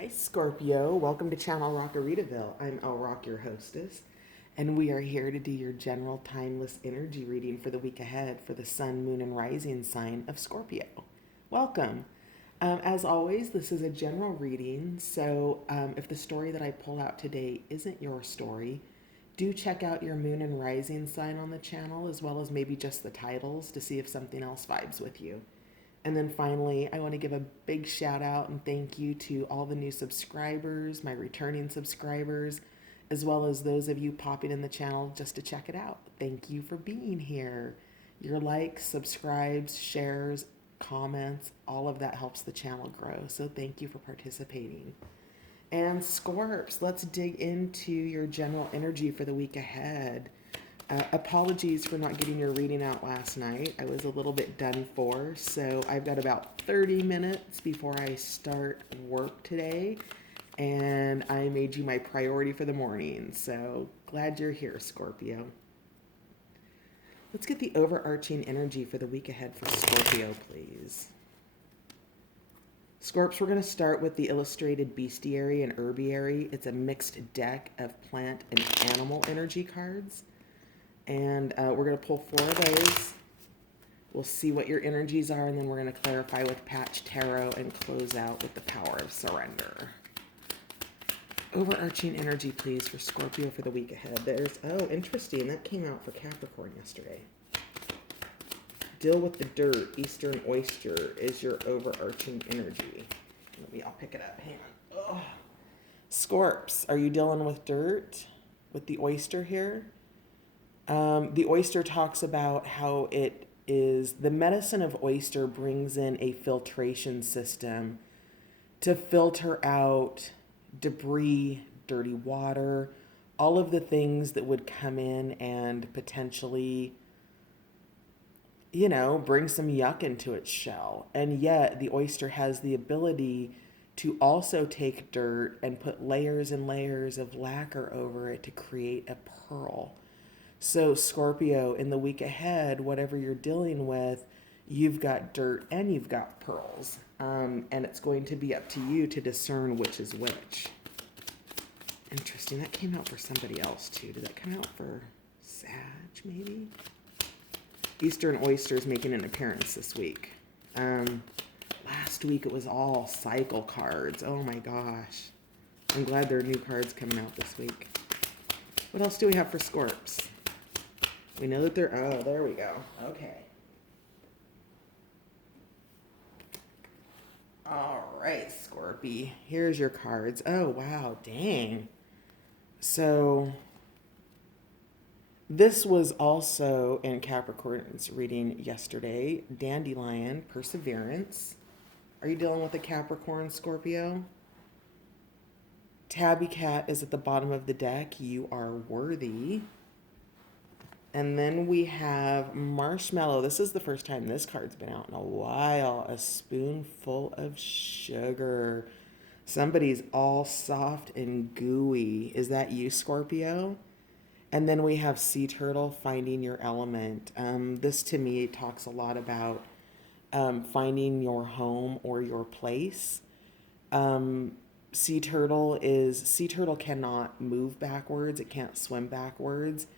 Hi, Scorpio. Welcome to Channel Rockaritaville. I'm El Rock, your hostess, and we are here to do your general timeless energy reading for the week ahead for the sun, moon, and rising sign of Scorpio. Welcome. As always, this is a general reading, so if the story that I pull out today isn't your story, do check out your moon and rising sign on the channel, as well as maybe just the titles to see if something else vibes with you. And then finally, I want to give a big shout out and thank you to all the new subscribers, my returning subscribers, as well as those of you popping in the channel just to check it out. Thank you for being here. Your likes, subscribes, shares, comments, all of that helps the channel grow. So thank you for participating. And Scorps, let's dig into your general energy for the week ahead. Apologies for not getting your reading out last night. I was a little bit done for, so I've got about 30 minutes before I start work today, and I made you my priority for the morning, so glad you're here, Scorpio. Let's get the overarching energy for the week ahead for Scorpio, please. Scorps, we're going to start with the illustrated bestiary and herbiary. It's a mixed deck of plant and animal energy cards. And we're going to pull 4 of those. We'll see what your energies are, and then we're going to clarify with Patch Tarot and close out with the power of surrender. Overarching energy, please, for Scorpio for the week ahead. Oh, interesting. That came out for Capricorn yesterday. Deal with the dirt. Eastern oyster is your overarching energy. I'll pick it up. Hang on. Oh. Scorps, are you dealing with dirt? With the oyster here? The oyster talks about how it is the medicine of oyster brings in a filtration system to filter out debris, dirty water, all of the things that would come in and potentially, bring some yuck into its shell. And yet the oyster has the ability to also take dirt and put layers and layers of lacquer over it to create a pearl. So Scorpio, in the week ahead, whatever you're dealing with, you've got dirt and you've got pearls. And it's going to be up to you to discern which is which. Interesting. That came out for somebody else, too. Did that come out for Sag, maybe? Eastern oysters making an appearance this week. Last week it was all cycle cards. Oh, my gosh. I'm glad there are new cards coming out this week. What else do we have for Scorps? We know that there we go. Okay. All right, Scorpy. Here's your cards. Oh, wow. Dang. So, this was also in Capricorn's reading yesterday. Dandelion, Perseverance. Are you dealing with a Capricorn, Scorpio? Tabby Cat is at the bottom of the deck. You are worthy. And then we have Marshmallow. This is the first time this card's been out in a while. A spoonful of sugar. Somebody's all soft and gooey. Is that you, Scorpio? And then we have Sea Turtle, Finding Your Element. This to me talks a lot about finding your home or your place. Sea turtle cannot move backwards. It can't swim backwards.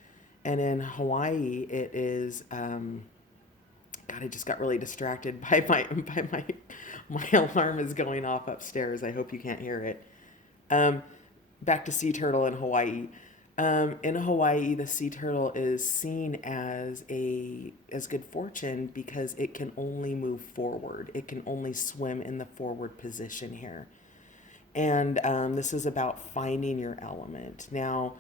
And in Hawaii, it is, God, I just got really distracted by my alarm is going off upstairs. I hope you can't hear it. Back to sea turtle in Hawaii. In Hawaii, the sea turtle is seen as good fortune because it can only move forward. It can only swim in the forward position here. And this is about finding your element. Now,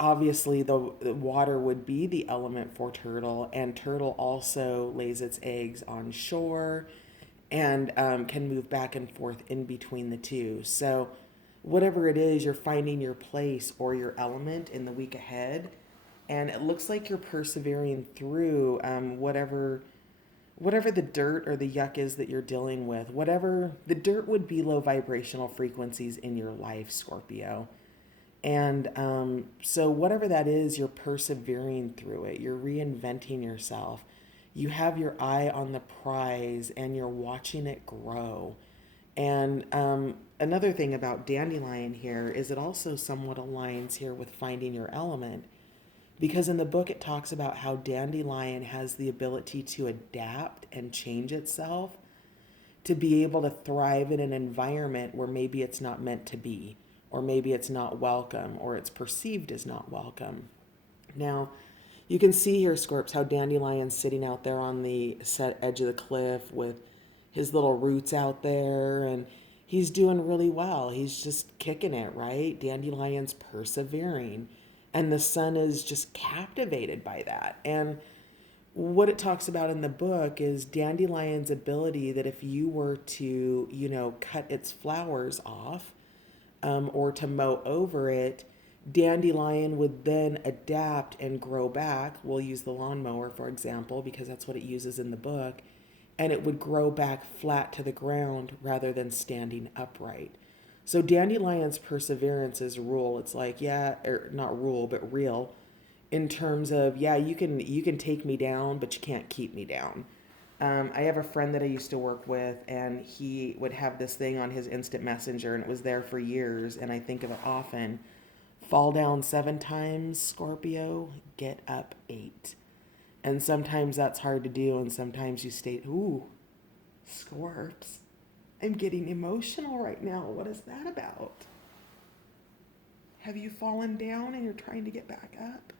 obviously, the water would be the element for turtle, and turtle also lays its eggs on shore and can move back and forth in between the two. So whatever it is, you're finding your place or your element in the week ahead, and it looks like you're persevering through whatever the dirt or the yuck is that you're dealing with. Whatever the dirt would be, low vibrational frequencies in your life, Scorpio. And so whatever that is, you're persevering through it. You're reinventing yourself. You have your eye on the prize and you're watching it grow. And another thing about dandelion here is it also somewhat aligns here with finding your element, because in the book it talks about how dandelion has the ability to adapt and change itself to be able to thrive in an environment where maybe it's not meant to be, or maybe it's not welcome, or it's perceived as not welcome. Now, you can see here, Scorps, how Dandelion's sitting out there on the set edge of the cliff with his little roots out there, and he's doing really well. He's just kicking it, right? Dandelion's persevering, and the sun is just captivated by that. And what it talks about in the book is Dandelion's ability that if you were to, cut its flowers off, or to mow over it, dandelion would then adapt and grow back. We'll use the lawnmower, for example, because that's what it uses in the book. And it would grow back flat to the ground rather than standing upright. So dandelion's perseverance is rule. It's like, yeah, or not rule, but real, in terms of, yeah, you can take me down, but you can't keep me down. I have a friend that I used to work with, and he would have this thing on his instant messenger, and it was there for years, and I think of it often. Fall down 7 times, Scorpio, get up 8. And sometimes that's hard to do, and sometimes you stay, ooh, Scorps. I'm getting emotional right now. What is that about? Have you fallen down and you're trying to get back up?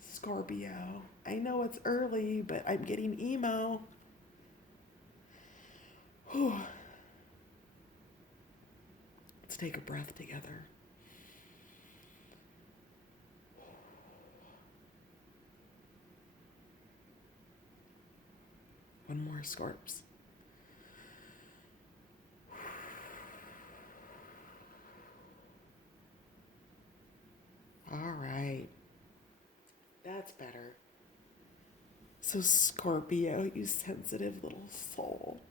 Scorpio. I know it's early, but I'm getting emo. Whew. Let's take a breath together. One more, Scorps. All right. That's better. So, Scorpio, you sensitive little soul.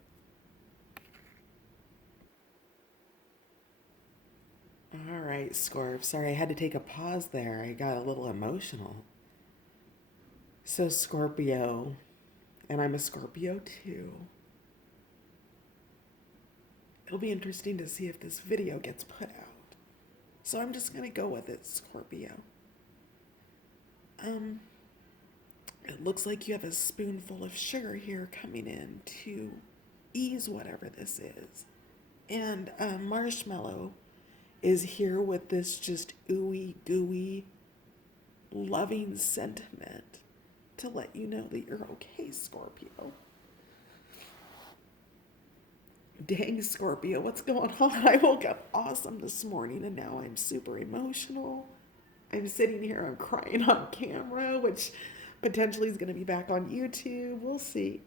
All right, Scorp. Sorry, I had to take a pause there. I got a little emotional. So, Scorpio, and I'm a Scorpio too. It'll be interesting to see if this video gets put out. So, I'm just going to go with it, Scorpio. It looks like you have a spoonful of sugar here coming in to ease whatever this is. And Marshmallow is here with this just ooey gooey loving sentiment to let you know that you're okay, Scorpio. Dang, Scorpio, what's going on? I woke up awesome this morning and now I'm super emotional. I'm sitting here, I'm crying on camera, which potentially is going to be back on YouTube. We'll see.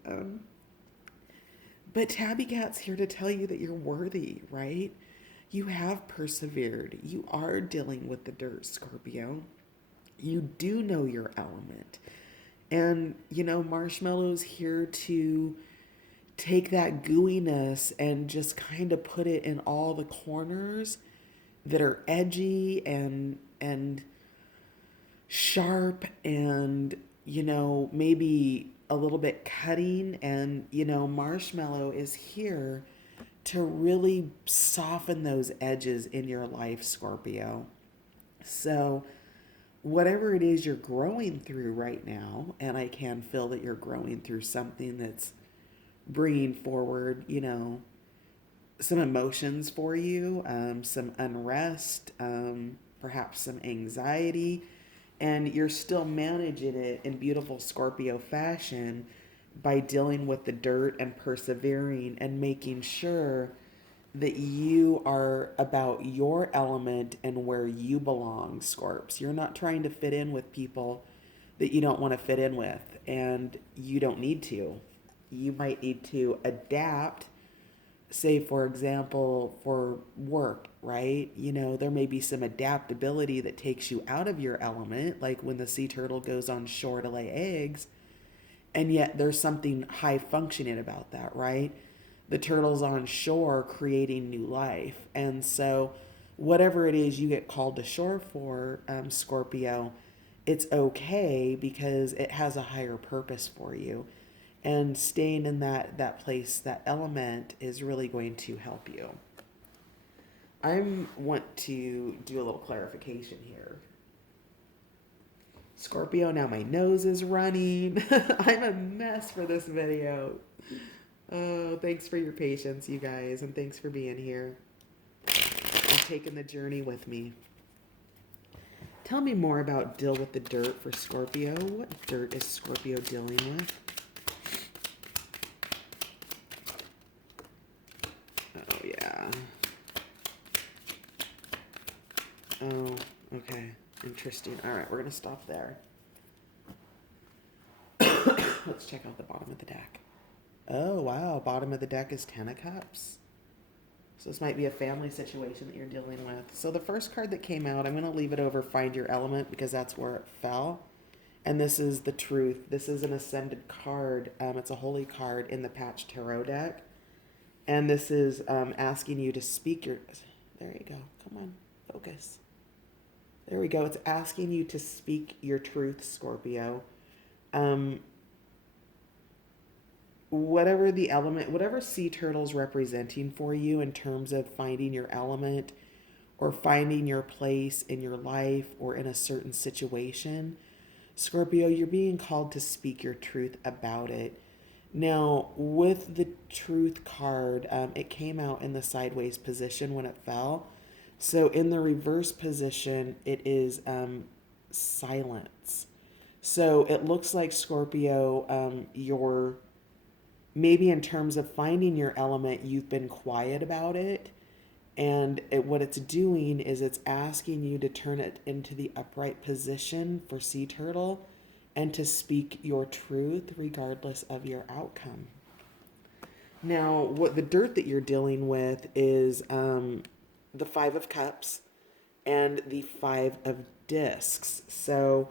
But Tabby Cat's here to tell you that you're worthy, right? You have persevered. You are dealing with the dirt, Scorpio. You do know your element. And, Marshmallow's here to take that gooiness and just kind of put it in all the corners that are edgy and sharp and, maybe a little bit cutting. And, Marshmallow is here to really soften those edges in your life, Scorpio. So, whatever it is you're growing through right now, and I can feel that you're growing through something that's bringing forward, some emotions for you, some unrest, perhaps some anxiety, and you're still managing it in beautiful Scorpio fashion by dealing with the dirt and persevering and making sure that you are about your element and where you belong, Scorps. You're not trying to fit in with people that you don't want to fit in with, and you don't need to. You might need to adapt, say, for example, for work, right? There may be some adaptability that takes you out of your element, like when the sea turtle goes on shore to lay eggs, and yet there's something high functioning about that, right? The turtle's on shore creating new life. And so, whatever it is you get called to shore for, Scorpio, it's okay because it has a higher purpose for you. And staying in that place, that element, is really going to help you. I want to do a little clarification here. Scorpio, now my nose is running. I'm a mess for this video. Oh, thanks for your patience, you guys, and thanks for being here and taking the journey with me. Tell me more about deal with the dirt for Scorpio. What dirt is Scorpio dealing with? Oh, yeah. Oh, okay. Interesting. All right, we're going to stop there. Let's check out the bottom of the deck. Oh, wow. Bottom of the deck is 10 of Cups. So this might be a family situation that you're dealing with. So the first card that came out, I'm going to leave it over Find Your Element because that's where it fell. And this is the Truth. This is an ascended card. It's a holy card in the Patch Tarot deck. And this is asking you to speak your... There you go. Come on. Focus. There we go. It's asking you to speak your truth, Scorpio. Whatever the element, whatever sea turtle's representing for you in terms of finding your element or finding your place in your life or in a certain situation, Scorpio, you're being called to speak your truth about it. Now, with the Truth card, it came out in the sideways position when it fell. So in the reverse position, it is silence. So it looks like, Scorpio, you're maybe in terms of finding your element, you've been quiet about it. And what it's doing is it's asking you to turn it into the upright position for Sea Turtle and to speak your truth regardless of your outcome. Now, what the dirt that you're dealing with is the 5 of Cups and the 5 of Discs. So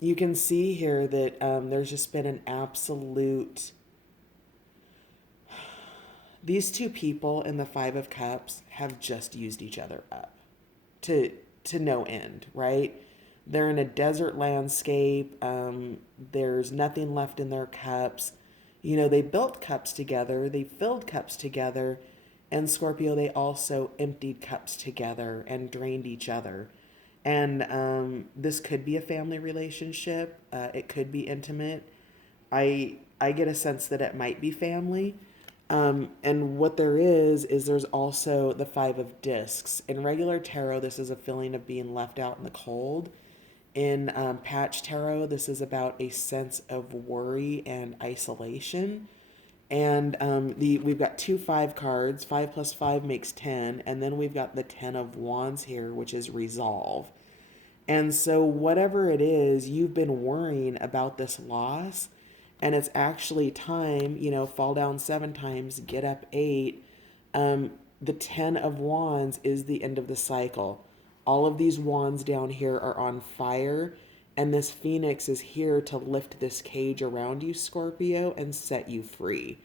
you can see here that there's just been an absolute... These two people in the 5 of Cups have just used each other up to no end, right? They're in a desert landscape. There's nothing left in their cups. You know, they built cups together. They filled cups together. And Scorpio, they also emptied cups together and drained each other. And this could be a family relationship. It could be intimate. I get a sense that it might be family. And what there is there's also the 5 of Discs. In regular tarot, this is a feeling of being left out in the cold. In Patch Tarot, this is about a sense of worry and isolation. And we've got 2 5 cards. 5 plus 5 makes 10. And then we've got the 10 of Wands here, which is resolve. And so whatever it is, you've been worrying about this loss. And it's actually time, fall down 7 times, get up 8. The 10 of Wands is the end of the cycle. All of these wands down here are on fire. And this phoenix is here to lift this cage around you, Scorpio, and set you free.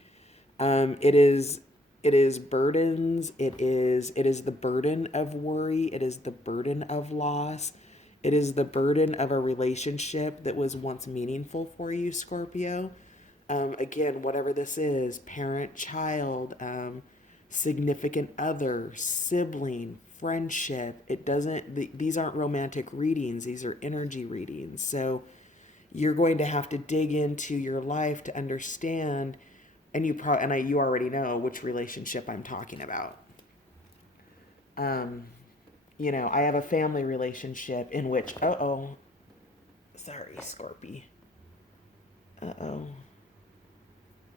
It is burdens. It is the burden of worry. It is the burden of loss. It is the burden of a relationship that was once meaningful for you, Scorpio. Again, whatever this is, parent, child, significant other, sibling, friendship. These aren't romantic readings. These are energy readings. So you're going to have to dig into your life to understand, and you already know which relationship I'm talking about. I have a family relationship in which, sorry, Scorpio.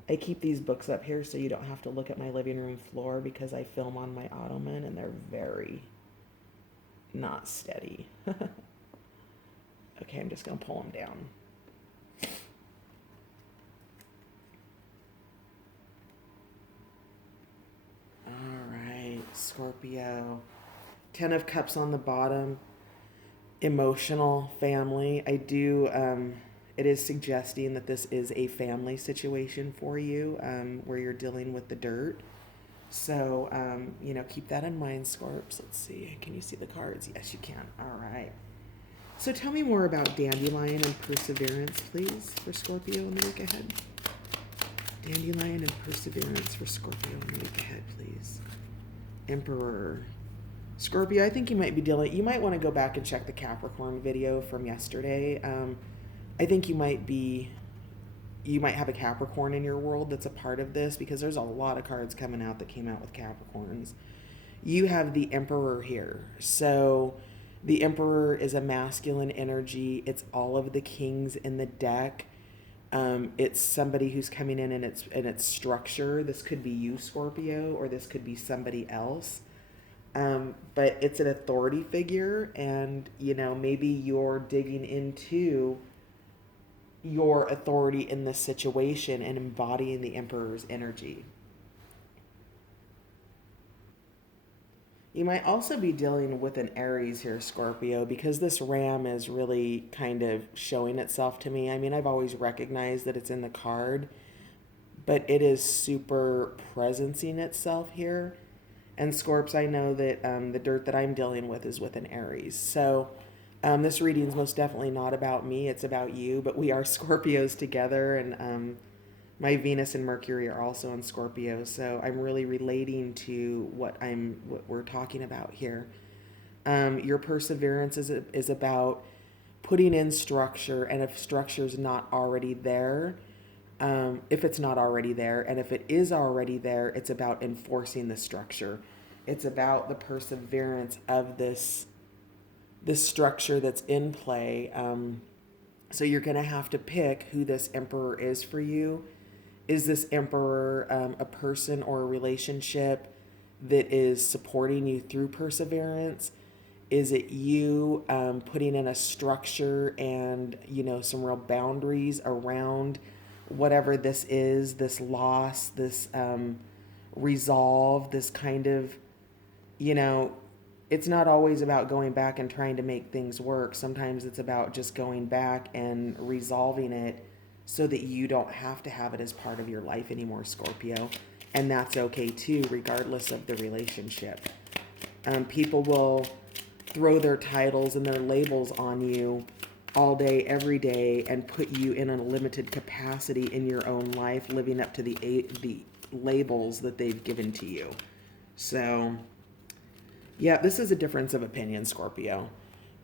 I keep these books up here so you don't have to look at my living room floor because I film on my ottoman and they're very not steady. Okay, I'm just going to pull them down. All right, Scorpio. 10 of Cups on the bottom. Emotional, family. It is suggesting that this is a family situation for you, where you're dealing with the dirt. So, keep that in mind, Scorps. Let's see. Can you see the cards? Yes, you can. All right. So tell me more about Dandelion and Perseverance, please, for Scorpio in the week ahead. Dandelion and perseverance for Scorpio in the week ahead, please. Emperor. Scorpio, I think you might be dealing, you might want to go back and check the Capricorn video from yesterday. I think you might have a Capricorn in your world that's a part of this, because there's a lot of cards coming out that came out with Capricorns. You have the Emperor here. So the Emperor is a masculine energy. It's all of the kings in the deck. It's somebody who's coming in and its structure. This could be you, Scorpio, or this could be somebody else. But it's an authority figure, and maybe you're digging into your authority in this situation and embodying the Emperor's energy. You might also be dealing with an Aries here, Scorpio, because this ram is really kind of showing itself to me. I mean, I've always recognized that it's in the card, but it is super presencing itself here. And Scorps, I know that the dirt that I'm dealing with is with an Aries. So this reading is most definitely not about me. It's about you, but we are Scorpios together, and my Venus and Mercury are also in Scorpio, so I'm really relating to what we're talking about here. Your perseverance is about putting in structure, and if structure's not already there, if it's not already there, and if it is already there, it's about enforcing the structure. It's about the perseverance of this structure that's in play. So you're going to have to pick who this Emperor is for you. Is this Emperor a person or a relationship that is supporting you through perseverance? Is it you putting in a structure and, some real boundaries around whatever this is, this loss, this resolve, this kind of, it's not always about going back and trying to make things work. Sometimes it's about just going back and resolving it so that you don't have to have it as part of your life anymore, Scorpio. And that's okay too, regardless of the relationship. People will throw their titles and their labels on you all day, every day, and put you in a limited capacity in your own life, living up to the labels that they've given to you. So, yeah, this is a difference of opinion, Scorpio.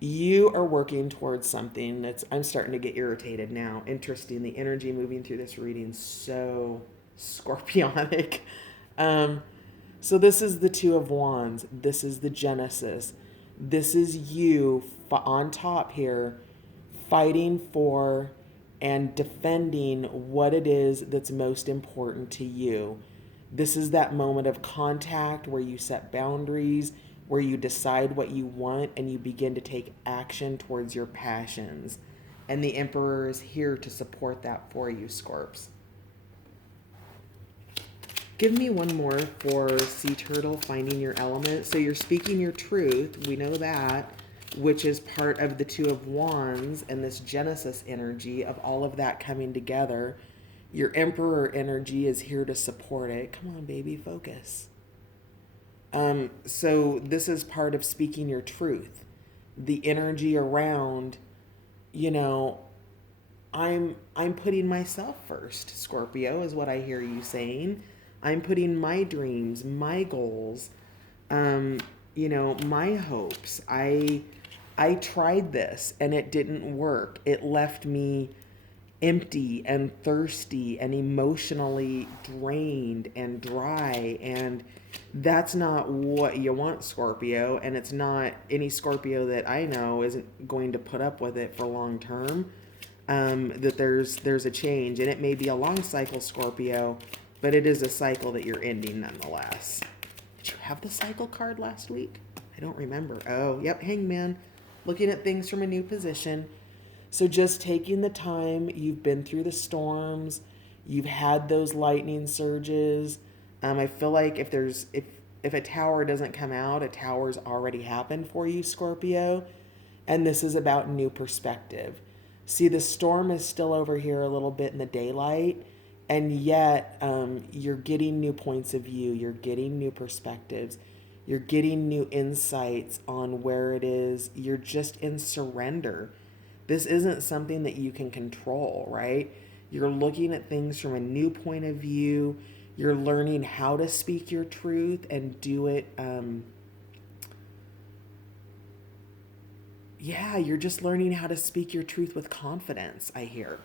You are working towards something that's, I'm starting to get irritated now. Interesting. The energy moving through this reading, so scorpionic. So this is the Two of Wands. This is the Genesis. This is you on top here, fighting for and defending what it is that's most important to you. This is that moment of contact where you set boundaries, where you decide what you want and you begin to take action towards your passions. And the Emperor is here to support that for you, Scorps. Give me one more for Sea Turtle, finding your element. So you're speaking your truth, we know that, which is part of the Two of Wands and this Genesis energy of all of that coming together. Your Emperor energy is here to support it. Come on, baby, focus. So this is part of speaking your truth. The energy around, I'm putting myself first, Scorpio, is what I hear you saying. I'm putting my dreams, my goals, my hopes. I tried this and it didn't work. It left me empty and thirsty and emotionally drained and dry, and that's not what you want, Scorpio. And it's not, any Scorpio that I know isn't going to put up with it for long term. That there's a change, and it may be a long cycle, Scorpio, but it is a cycle that you're ending nonetheless. Did you have the cycle card last week? I don't remember. Oh, yep, Hangman. Looking at things from a new position. So just taking the time, you've been through the storms, you've had those lightning surges. I feel like if a tower doesn't come out, a tower's already happened for you, Scorpio. And this is about new perspective. See, the storm is still over here a little bit in the daylight, and yet you're getting new points of view, you're getting new perspectives, you're getting new insights on where it is. You're just in surrender. This isn't something that you can control, right? You're looking at things from a new point of view. You're learning how to speak your truth and do it. Yeah, you're just learning how to speak your truth with confidence, I hear.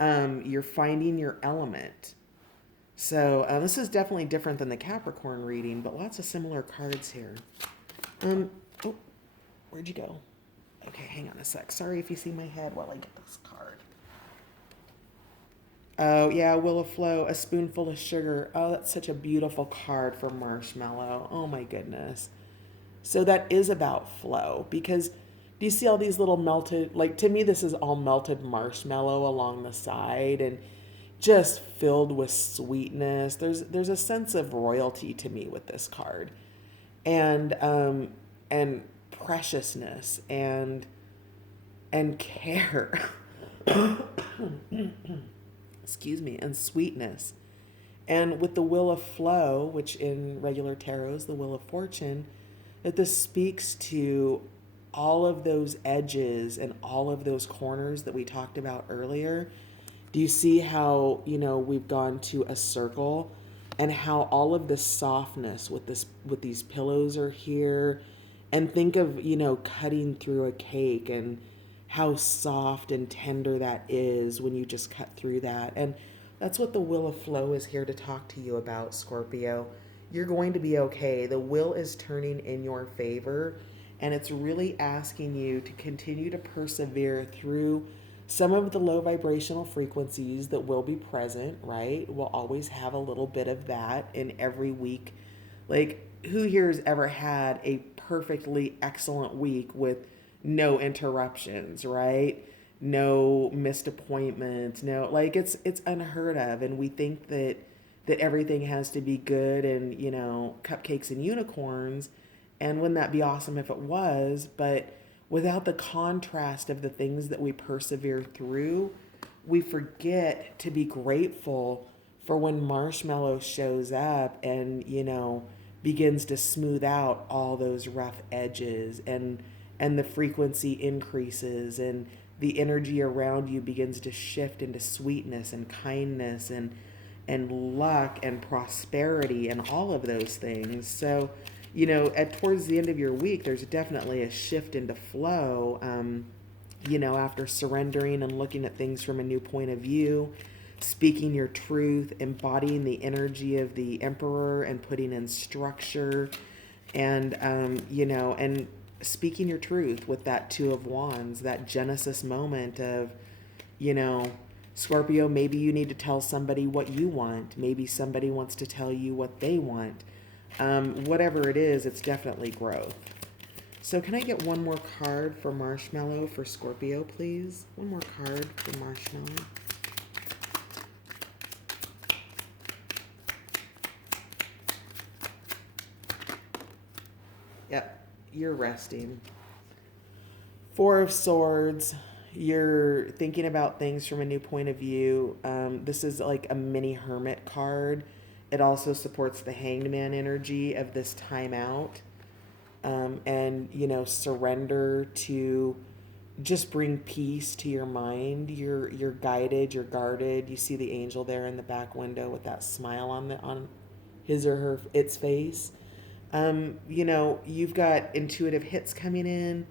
You're finding your element. So this is definitely different than the Capricorn reading, but lots of similar cards here. Oh, where'd you go? Okay, hang on a sec. Sorry if you see my head while I get this card. Oh, yeah, Will of Flow, a spoonful of sugar. Oh, that's such a beautiful card for Marshmallow. Oh, my goodness. So that is about flow because do you see all these little melted, like to me, this is all melted marshmallow along the side and just filled with sweetness. There's a sense of royalty to me with this card and preciousness and care. Excuse me, and sweetness. And with the Wheel of Flow, which in regular tarot is the Wheel of Fortune, that this speaks to all of those edges and all of those corners that we talked about earlier. Do you see how, we've gone to a circle and how all of this softness with these pillows are here, and think of, cutting through a cake and how soft and tender that is when you just cut through that. And that's what the Wheel of Flow is here to talk to you about, Scorpio. You're going to be okay. The wheel is turning in your favor, and it's really asking you to continue to persevere through some of the low vibrational frequencies that will be present, right? We'll always have a little bit of that in every week. Like, who here has ever had a perfectly excellent week with no interruptions, right? No missed appointments, no, like it's unheard of, and we think that everything has to be good and, cupcakes and unicorns, and wouldn't that be awesome if it was, but without the contrast of the things that we persevere through, we forget to be grateful for when Marshmallow shows up and, begins to smooth out all those rough edges, and the frequency increases and the energy around you begins to shift into sweetness and kindness and luck and prosperity and all of those things. So, at towards the end of your week, there's definitely a shift into flow. After surrendering and looking at things from a new point of view, speaking your truth, embodying the energy of the Emperor and putting in structure, and and speaking your truth with that Two of Wands, that Genesis moment of, you know, Scorpio, maybe you need to tell somebody what you want. Maybe somebody wants to tell you what they want. Whatever it is, it's definitely growth. So can I get one more card for Marshmallow for Scorpio, please? One more card for Marshmallow. Yep, you're resting. Four of Swords. You're thinking about things from a new point of view. This is like a mini hermit card. It also supports the Hanged Man energy of this time out. And, surrender to just bring peace to your mind. You're guided, you're guarded. You see the angel there in the back window with that smile on his or her its face. You've got intuitive hits coming in.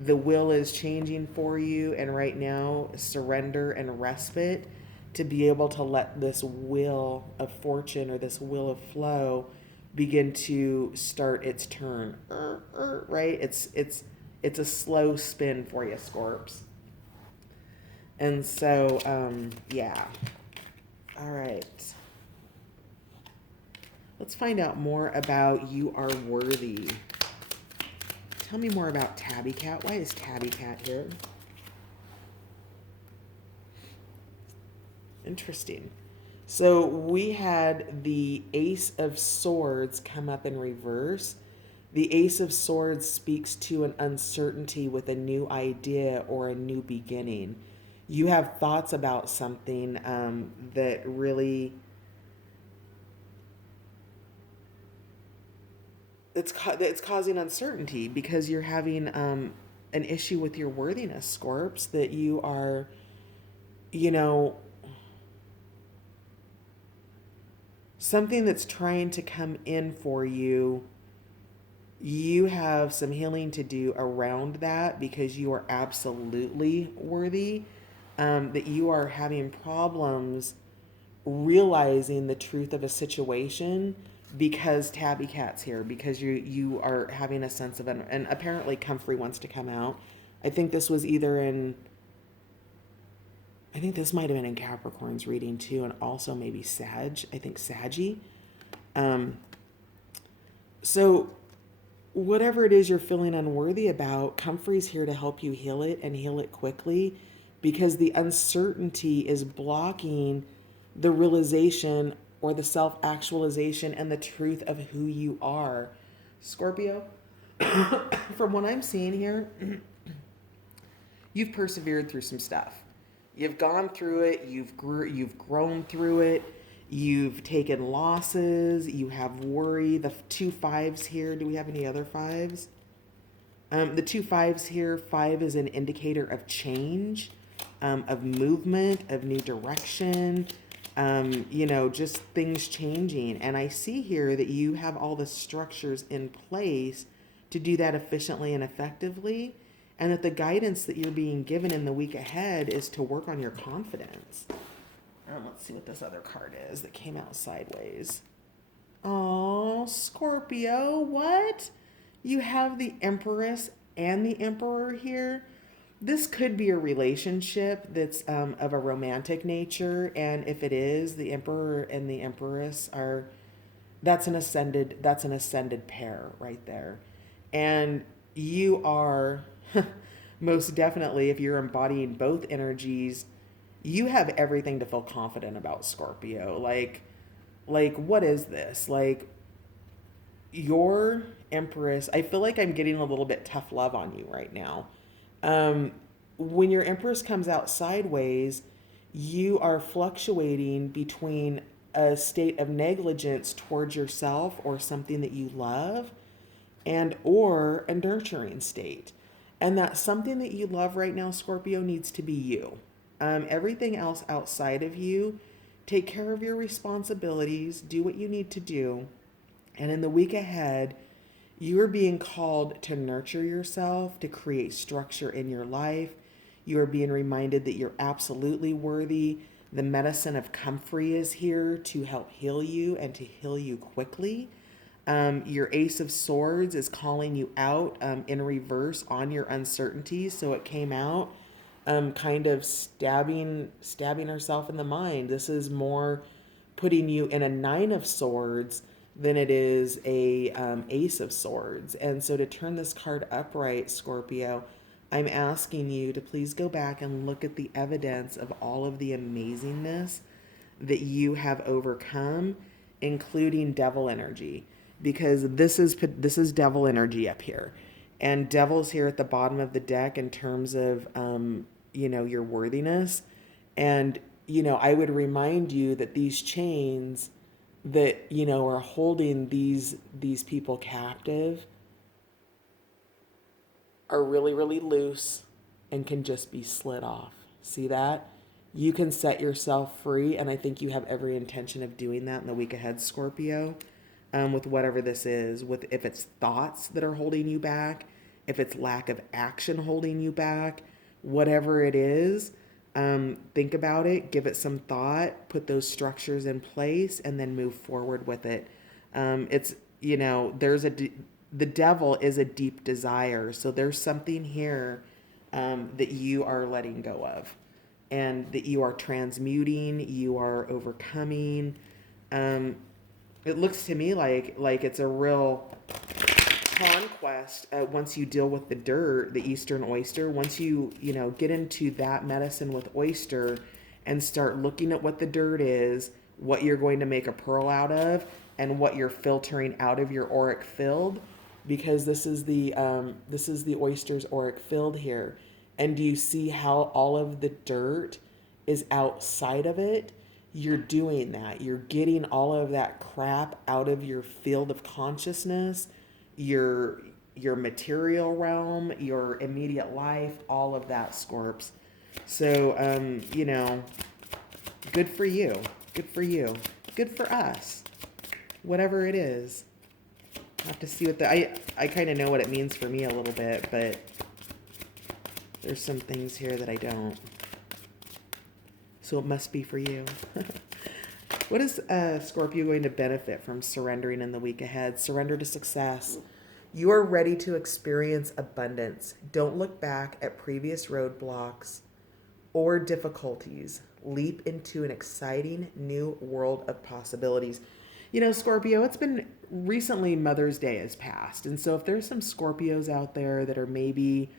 The will is changing for you, and right now, surrender and respite to be able to let this wheel of fortune or this wheel of flow begin to start its turn. Right? It's a slow spin for you, Scorps. And so, yeah. All right. Let's find out more about You Are Worthy. Tell me more about Tabby Cat. Why is Tabby Cat here? Interesting. So we had the Ace of Swords come up in reverse. The Ace of Swords speaks to an uncertainty with a new idea or a new beginning. You have thoughts about something that really it's causing uncertainty because you're having an issue with your worthiness, Scorps, that you are, you know, something that's trying to come in for you, you have some healing to do around that because you are absolutely worthy. That you are having problems realizing the truth of a situation because Tabby Cat's here, because you are having a sense of and apparently Comfrey wants to come out. I think this was either in I think this might have been in Capricorn's reading too, and also maybe Sag. I think Saggy. Um, so whatever it is you're feeling unworthy about, Comfrey's here to help you heal it and heal it quickly, because the uncertainty is blocking the realization or the self-actualization and the truth of who you are. Scorpio, from what I'm seeing here, you've persevered through some stuff. You've gone through it, you've grown through it, you've taken losses, you have worry. The two fives here, do we have any other fives? The two fives here, 5 is an indicator of change, of movement, of new direction, just things changing. And I see here that you have all the structures in place to do that efficiently and effectively, and that the guidance that you're being given in the week ahead is to work on your confidence. Let's see what this other card is that came out sideways. Oh, Scorpio, what? You have the Empress and the Emperor here. This could be a relationship that's of a romantic nature, and if it is, the Emperor and the Empress are that's an ascended pair right there. And you are most definitely, if you're embodying both energies, you have everything to feel confident about, Scorpio. Like what is this? Like your Empress, I feel like I'm getting a little bit tough love on you right now. When your Empress comes out sideways, you are fluctuating between a state of negligence towards yourself or something that you love, and or a nurturing state. And that something that you love right now, Scorpio, needs to be you. Everything else outside of you, take care of your responsibilities, do what you need to do. And in the week ahead, you are being called to nurture yourself, to create structure in your life. You are being reminded that you're absolutely worthy. The medicine of Comfrey is here to help heal you and to heal you quickly. Your Ace of Swords is calling you out in reverse on your uncertainties. So it came out kind of stabbing herself in the mind. This is more putting you in a 9 of Swords than it is a Ace of Swords. And so to turn this card upright, Scorpio, I'm asking you to please go back and look at the evidence of all of the amazingness that you have overcome, including devil energy, because this is devil energy up here, and devil's here at the bottom of the deck in terms of your worthiness. And I would remind you that these chains that are holding these people captive are really, really loose and can just be slid off. See that? You can set yourself free, and I think you have every intention of doing that in the week ahead, Scorpio, with whatever this is, if it's thoughts that are holding you back, if it's lack of action holding you back, whatever it is, think about it, give it some thought, put those structures in place, and then move forward with it. The devil is a deep desire. So there's something here that you are letting go of, and that you are transmuting, you are overcoming. It looks to me like it's a real conquest once you deal with the dirt, the Eastern oyster. Once you get into that medicine with oyster and start looking at what the dirt is, what you're going to make a pearl out of, and what you're filtering out of your auric field, because this is the oyster's auric field here. And do you see how all of the dirt is outside of it? You're doing that. You're getting all of that crap out of your field of consciousness, your material realm, your immediate life, all of that, Scorps. So, good for you. Good for you. Good for us. whatever it is. I have to see what I kind of know what it means for me a little bit, but there's some things here that I don't. So it must be for you. What is Scorpio going to benefit from surrendering in the week ahead? Surrender to success. You are ready to experience abundance. Don't look back at previous roadblocks or difficulties. Leap into an exciting new world of possibilities. You know, Scorpio, it's been recently Mother's Day has passed. And so if there's some Scorpios out there that are maybe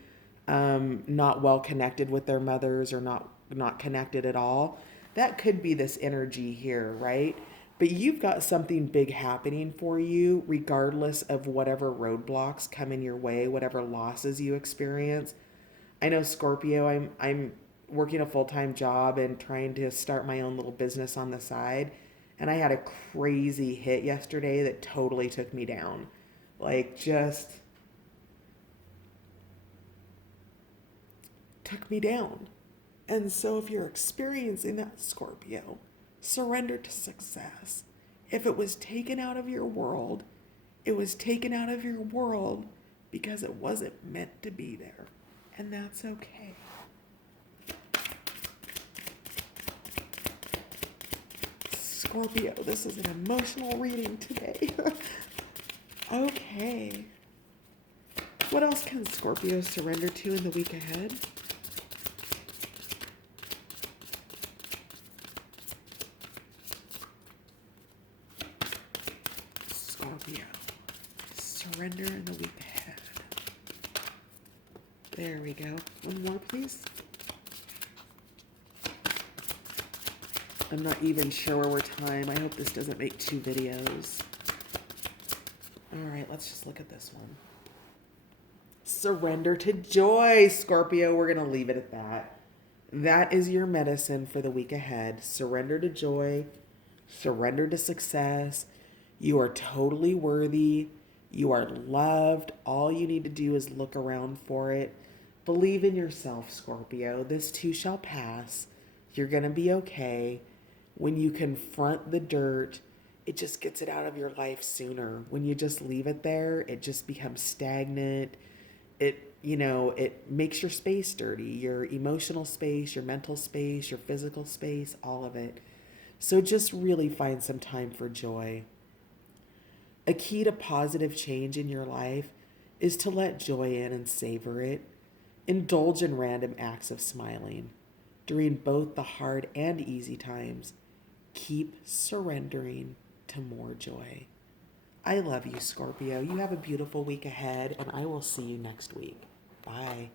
not well connected with their mothers or not connected at all, that could be this energy here, right? But you've got something big happening for you, regardless of whatever roadblocks come in your way, whatever losses you experience. I know Scorpio, I'm working a full-time job and trying to start my own little business on the side. And I had a crazy hit yesterday that totally took me down. Like just took me down. And so if you're experiencing that, Scorpio, surrender to success. If it was taken out of your world, it was taken out of your world because it wasn't meant to be there. And that's okay. Scorpio, this is an emotional reading today. Okay. What else can Scorpio surrender to in the week ahead? Scorpio, surrender in the week ahead. There we go. One more, please. I'm not even sure over time. I hope this doesn't make 2 videos. All right, let's just look at this one. Surrender to joy, Scorpio. We're going to leave it at that. That is your medicine for the week ahead. Surrender to joy. Surrender to success. You are totally worthy. You are loved. All you need to do is look around for it. Believe in yourself, Scorpio. This too shall pass. You're going to be okay. When you confront the dirt, it just gets it out of your life sooner. When you just leave it there, it just becomes stagnant. It makes your space dirty, your emotional space, your mental space, your physical space, all of it. So just really find some time for joy. A key to positive change in your life is to let joy in and savor it. Indulge in random acts of smiling. During both the hard and easy times, keep surrendering to more joy. I love you, Scorpio. You have a beautiful week ahead, and I will see you next week. Bye.